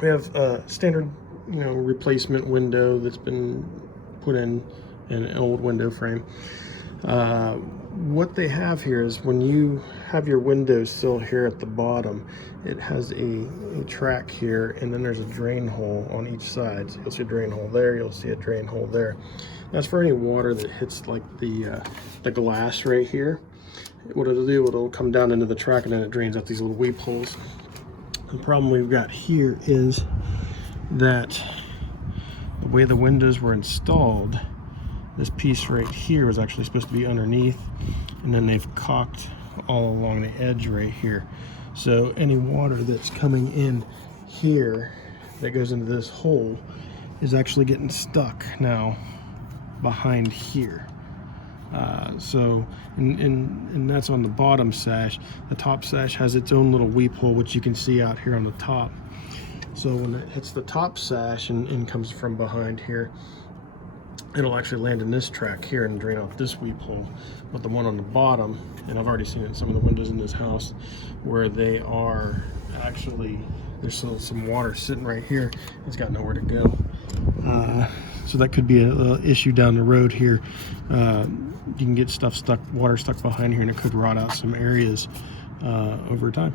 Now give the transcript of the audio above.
We have a standard, replacement window that's been put in an old window frame. What they have here is when you have your window sill here at the bottom, it has a track here, and then there's a drain hole on each side. So you'll see a drain hole there, you'll see a drain hole there. That's for any water that hits like the glass right here. What it'll do, it'll come down into the track and then it drains out these little weep holes. The problem we've got here is that the way the windows were installed, this piece right here was actually supposed to be underneath, and then they've caulked all along the edge right here. So any water that's coming in here that goes into this hole is actually getting stuck now behind here. And that's on the bottom sash. The top sash has its own little weep hole, which you can see out here on the top. So when it hits the top sash and comes from behind here, it'll actually land in this track here and drain out this weep hole. But the one on the bottom, and I've already seen it in some of the windows in this house, where they are actually, there's still some water sitting right here. It's got nowhere to go. So that could be a issue down the road here. You can get water stuck behind here, and it could rot out some areas over time.